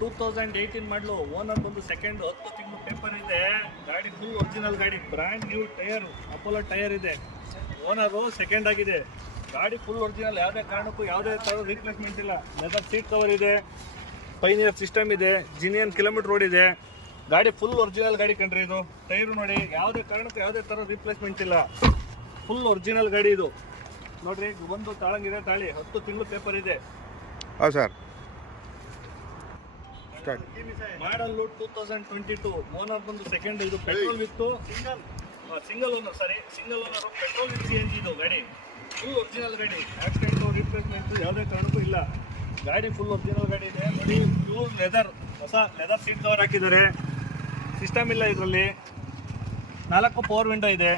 2018 ಮಾಡಲು. ಓನರ್ ಬಂದು ಸೆಕೆಂಡ್ 10 ತಿಂಗಳು ಪೇಪರ್ ಇದೆ. ಗಾಡಿ ಫುಲ್ ಒರಿಜಿನಲ್ ಗಾಡಿ, brand new tyre, Apollo tyre ಇದೆ. ಓನರು ಸೆಕೆಂಡ್ ಆಗಿದೆ. ಗಾಡಿ ಫುಲ್ ಒರಿಜಿನಲ್, ಯಾವುದೇ ಕಾರಣಕ್ಕೂ ಯಾವುದೇ ಥರ ರೀಪ್ಲೇಸ್ಮೆಂಟ್ ಇಲ್ಲ. ಲೆದರ್ ಸೀಟ್ ಕವರ್ ಇದೆ, ಪೈನಿಯರ್ ಸಿಸ್ಟಮ್ ಇದೆ, ಜಿನಿಯನ್ ಕಿಲೋಮೀಟರ್ ರೋಡ್ ಇದೆ. ಗಾಡಿ ಫುಲ್ ಒರಿಜಿನಲ್ ಗಾಡಿ ಕಂಡ್ರಿ ಇದು. ಟೈರು ನೋಡಿ, ಯಾವುದೇ ಕಾರಣಕ್ಕೂ ಯಾವುದೇ ಥರ ರೀಪ್ಲೇಸ್ಮೆಂಟ್ ಇಲ್ಲ. ಫುಲ್ ಒರಿಜಿನಲ್ ಗಾಡಿ ಇದು ನೋಡ್ರಿ. ಒಂದು ತಾಳಂಗಿದೆ, ತಾಳಿ 10 ತಿಂಗಳು ಪೇಪರ್ ಇದೆ. ಹಾಂ ಸರ್. ಮಾಡಲ್ಲು 2022. ಓನರ್ ಬಂದು ಸೆಕೆಂಡ್. ಇದು petrol with single owner, single owner, petrol with CNG ಇದು ಗಾಡಿ. ಫುಲ್ ಒರಿಜಿನಲ್ ಗಾಡಿ, ಆಕ್ಸಿಡೆಂಟು ರೀಪ್ಲೇಸ್ಮೆಂಟು ಯಾವುದೇ ಕಾರಣಕ್ಕೂ ಇಲ್ಲ. ಗಾಡಿ ಫುಲ್ ಒರಿಜಿನಲ್ ಗಾಡಿ ಇದೆ ನೋಡಿ. ಪ್ಯೂರ್ ಲೆದರ್, ಹೊಸ ಲೆದರ್ ಸೀಟ್ ಕವರ್ ಹಾಕಿದ್ದಾರೆ. ಸಿಸ್ಟಮ್ ಇಲ್ಲ ಇದರಲ್ಲಿ. 4 ಪವರ್ ವಿಂಡೋ ಇದೆ.